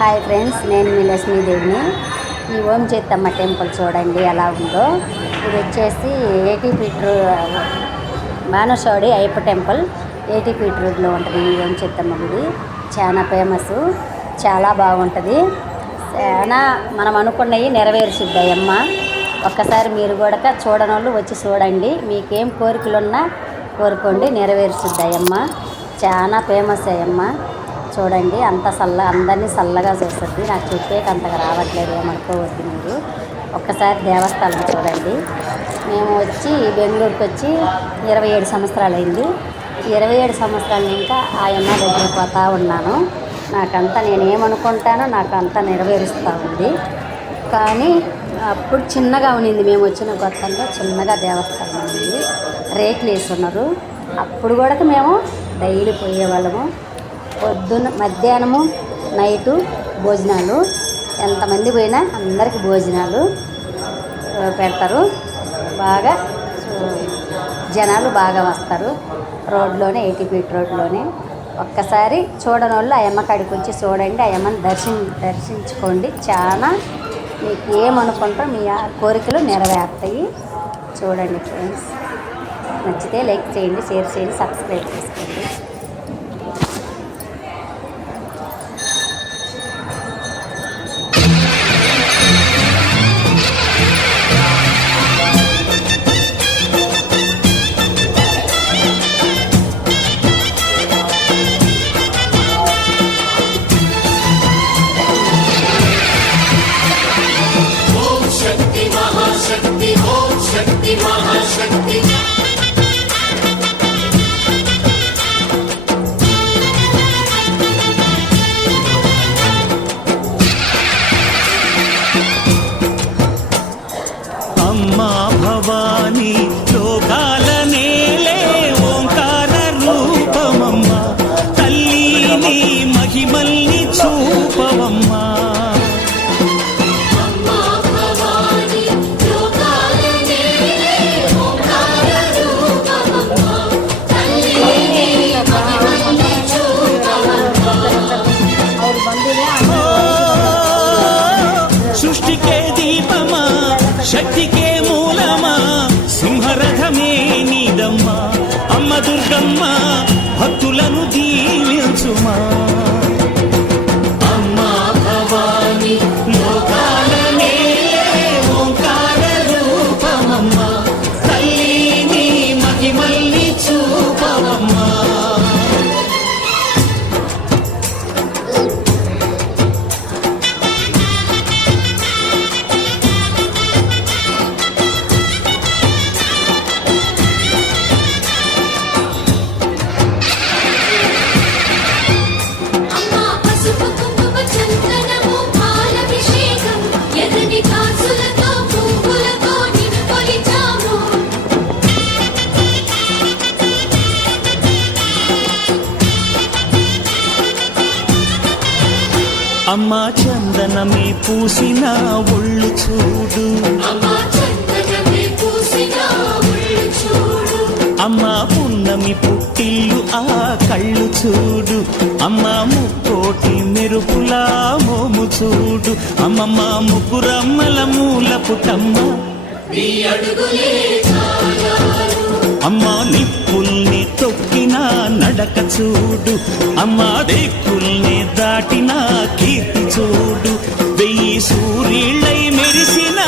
Hi friends, నేను మీ లక్ష్మీదేవిని. ఈ ఓం చేత్తమ్మ టెంపుల్ చూడండి ఎలా ఉందో. ఇది వచ్చేసి 80 feet Banasawadi Ayyappa temple 80 feet రోడ్లో ఉంటుంది. ఈ ఓం చేత్తమ్మ గుడి చాలా ఫేమస్, చాలా బాగుంటుంది. చాలా మనం అనుకున్నవి నెరవేర్చుద్ది అయ్యమ్మ. ఒక్కసారి మీరు కూడా చూడని వాళ్ళు వచ్చి చూడండి. మీకేం కోరికలున్నా కోరుకోండి, నెరవేర్చుద్ది అయ్యమ్మ. చాలా ఫేమస్ అయ్యమ్మ. చూడండి, అందరినీ చల్లగా చూస్తుంది. నాకు చెప్పేకి అంతగా రావట్లేదు, ఏమనుకోవద్దు మీరు. ఒక్కసారి దేవస్థానం చూడండి. మేము వచ్చి బెంగళూరుకి వచ్చి 27 సంవత్సరాలు అయింది. 27 సంవత్సరాలు ఇంకా ఆయమ్మ దగ్గరికి పోతూ ఉన్నాను. నాకంతా నేను ఏమనుకుంటానో నాకు అంతా నెరవేరుస్తూ ఉంది. కానీ అప్పుడు చిన్నగా ఉన్నింది, మేము వచ్చిన కొత్తలో చిన్నగా దేవస్థానం ఉంది, రేట్లు వేసి ఉన్నారు. అప్పుడు కూడా మేము డైలీ పోయేవాళ్ళము. పొద్దున్న, మధ్యాహ్నము, నైటు భోజనాలు. ఎంతమంది పోయినా అందరికీ భోజనాలు పెడతారు. బాగా జనాలు బాగా వస్తారు. రోడ్లోనే 80 ఫీట్ రోడ్లోనే. ఒక్కసారి చూడని వాళ్ళు అయ్యమ్మ కాడికి వచ్చి చూడండి. అయ్యమ్మని దర్శించుకోండి. చాలా మీకు ఏమనుకుంటారో మీ కోరికలు నెరవేరుతాయి. చూడండి ఫ్రెండ్స్. నచ్చితే లైక్ చేయండి, షేర్ చేయండి, సబ్స్క్రైబ్ చేసుకోండి. అమ్మా భవానీ లోకాల నేలే ఓంకార రూపమమ్మ, తల్లిని మహిమల్ని చూపవమ్మా. సృష్టికే దీపమా, శక్తికే మూలమా, సింహరథమే నీదమ్మా. అమ్మ దుర్గమ్మ భక్తులను దీవించుమా. అమ్మా భవానీ లోకాల నేలే ఓంకార రూపమమ్మ, తల్లిని మహిమల్ని చూపవమ్మా. అమ్మా చందనమే పూసిన ఒళ్ళు చూడు, అమ్మా పున్నమి పుట్టిల్లు ఆ కళ్ళు చూడు, అమ్మా ముక్కోటి మెరుపులా మోము చూడు, అమ్మమ్మ ముగ్గురమ్మల మూల పుటమ్మ. అమ్మా నిప్పుల్ని తొక్కిన నడక చూడు, అమ్మా దిక్కుల్ని దాటిన కీర్తి చూడు, 1000 సూర్యుళ్ళై మెరిసిన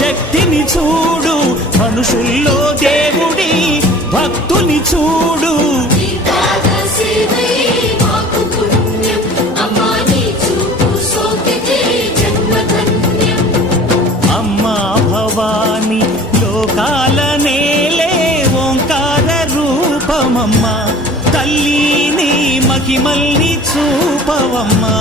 శక్తిని చూడు, మనుషుల్లో దేవుడి భక్తుని చూడు. అమ్మా భవానీ లోకాల నేలే ఓంకార రూపమమ్మ, తల్లిని మహిమల్ని చూపవమ్మా.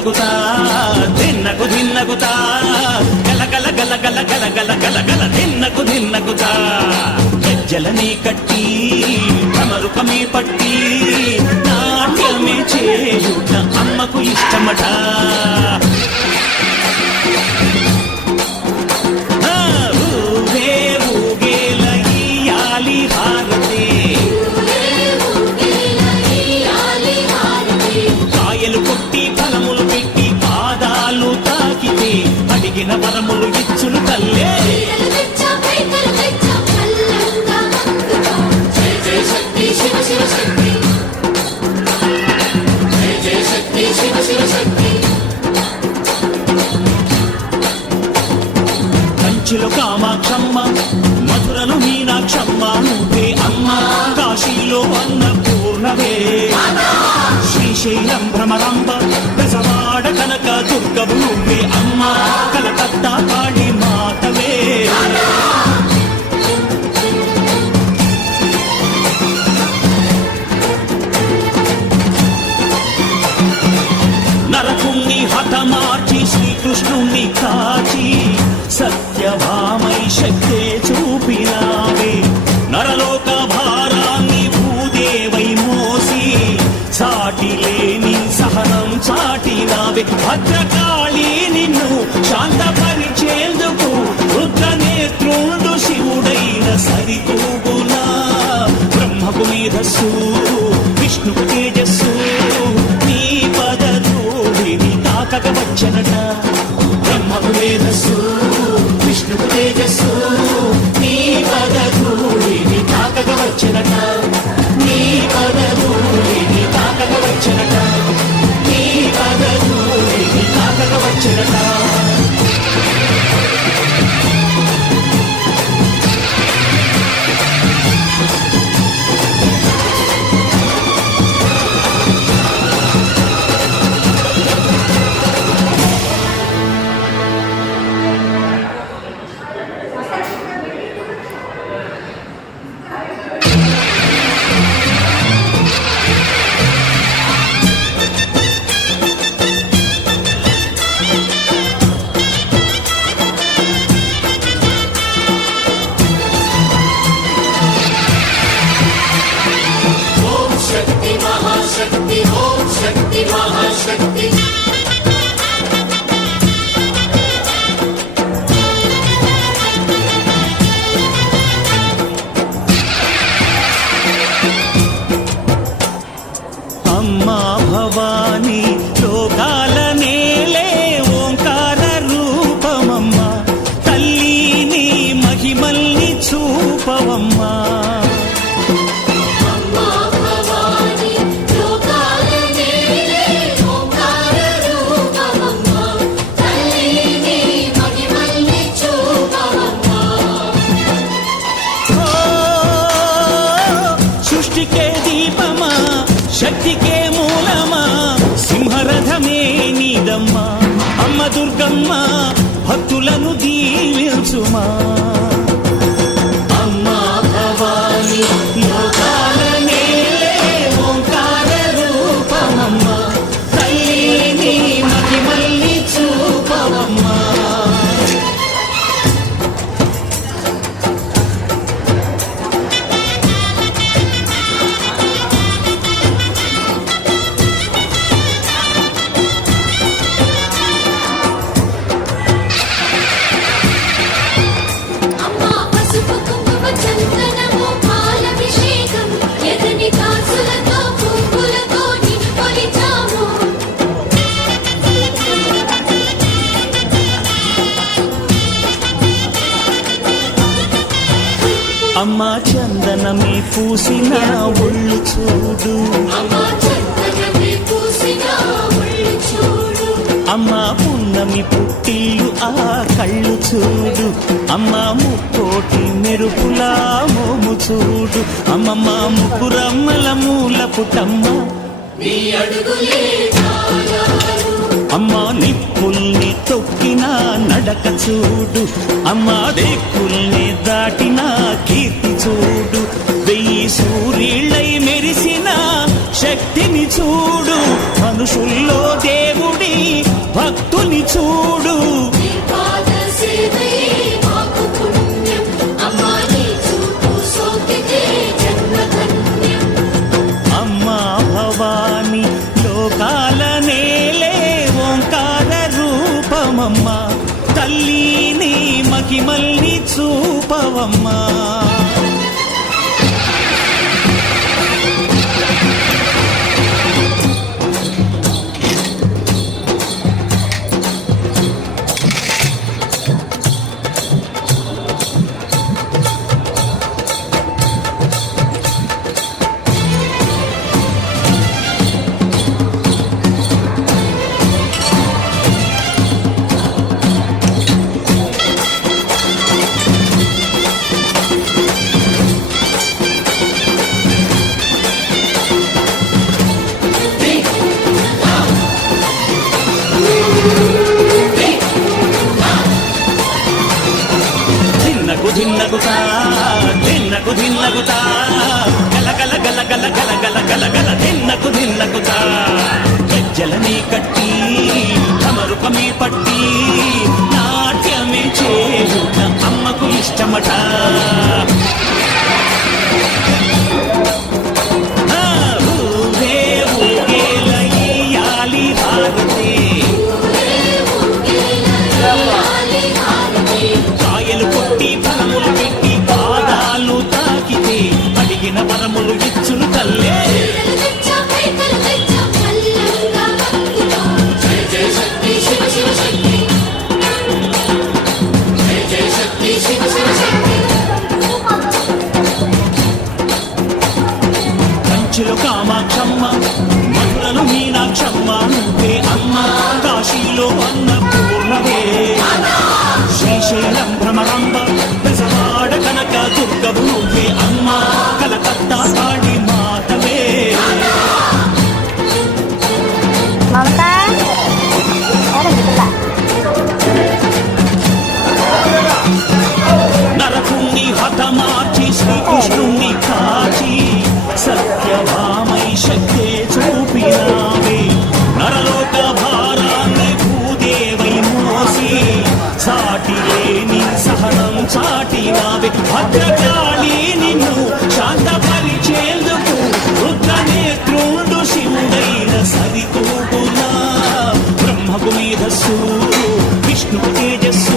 దిన్నగుతా దిన్నకు దిన్నగుతా గల గల గల గల గల గల గల గల దిన్నగుతా గజ్జలని కట్టి కమరుకమే పట్టి నాట్యమే చేయుట అమ్మకు ఇష్టమట. ఊరే ఊగేల ఇయ్యాలి హారతి, కాయలు కొట్టి ఫలములు పెట్టి పాదాలు తాకితే అడిగిన వరములు ఇచ్చును తల్లే. కంచిలో కామాక్షమ్మ, మధురలు మీనాక్షమ్మ నువ్వే అమ్మ, కాశీలో అన్నపూర్ణవే, శ్రీశైలం భ్రమరాంబ, బెజవాడ కనక దుర్గవు నువ్వే అమ్మ, కలకత్తా కాళీ మాతవే. నరకుణ్ణి హతమార్చి శ్రీకృష్ణుణ్ణి కాచి సత్యభామై శక్తే చూపినావే, నరలోక భారాన్ని భూదేవై మోసి సాటి లేని సహనం చాటినావే. భద్రకాళి నిన్ను శాంతపరిచేందుకు రుద్రనేత్రుడు శివుడైన సరితూగునా, బ్రహ్మకు మేధస్సు విష్ణుకు తేజస్సు నీ పదధూళిని తాకక వచ్చనట. బ్రహ్మకు మేధస్సు విష్ణుకు తేజస్సు నీ పదధూళిని తాకక వచ్చనట, నీ పదధూళిని తాకక వచ్చనట, నీ పదధూళిని తాకక వచ్చనట. అమ్మా భవాని లోకాల నేలే ఓంకార రూపమమ్మ, తల్లిని మహిమల్ని చూపవమ్మా. సృష్టికే దీపమా శక్తికే మూలమా, సింహరథమే నీదమ్మా అమ్మ దుర్గమ్మ, భక్తులను దీవించుమా. అమ్మా భవాని లోకాల నేలే ఓంకార రూపమమ్మ, తల్లిని మహిమల్ని చూపవమ్మా. అమ్మా చందనమే పూసిన ఒళ్ళు చూడు, అమ్మా పున్నమి పుట్టిల్లు ఆ కళ్ళు చూడు, అమ్మా ముక్కోటి మెరుపులా మోము చూడు, అమ్మమ్మ ముగ్గురమ్మల మూల పుట్టమ్మ, అమ్మా నిప్పుల్ని తొక్కిన నడక చూడు, అమ్మా దిక్కుల్ని దాటిన కీర్తి చూడు, వెయ్యి సూర్యుళ్ళై మెరిసిన శక్తిని చూడు, మనుషుల్లో దేవుడి భక్తుని చూడు. అమ్మా భవాని లోకాల నేలే ఓంకార రూపమమ్మా, తల్లిని మహిమల్ని చూపవమ్మా. ధిన్నగుతా ధిన్నకు ధిన్నగుతా గల గల గల గల గల గల గల గల ధిన్నగుతా. గజ్జలనే కట్టి తమరుకమే పట్టి నాట్యమే చేయుట అమ్మకు ఇష్టమట. ఊరే ఊగేల ఈయాలి భారతే, కాయలు కొట్టి ఫలములు పెట్టి పాదాలు తాకితే అడిగిన వరములు ఇచ్చును తల్లే. కంచిలో కామాక్షమ్మ, మధురలో మీనాక్షమ్మ నువ్వే అమ్మ, కాశీలో అన్నపూర్ణవే, శ్రీశైలం భ్రమరాంబ బెజవాడ కనక దుర్గవు నువ్వే అమ్మ, కలకత్తా కాళీ మాతవే. నరకుణ్ణి హతమార్చి శ్రీకృష్ణుణ్ణి కాచి సత్యభామై శక్తే చూపినావే, నరలోక భారాన్ని భూదేవై మోసి సాటి లేని సహనం చాటినావే. భద్రకాళి నిన్ను శాంతపరిచేందుకు రుద్రనేత్రుండు శివుడైన సరితూగునా, బ్రహ్మకు మేధస్సు విష్ణుకు తేజస్సు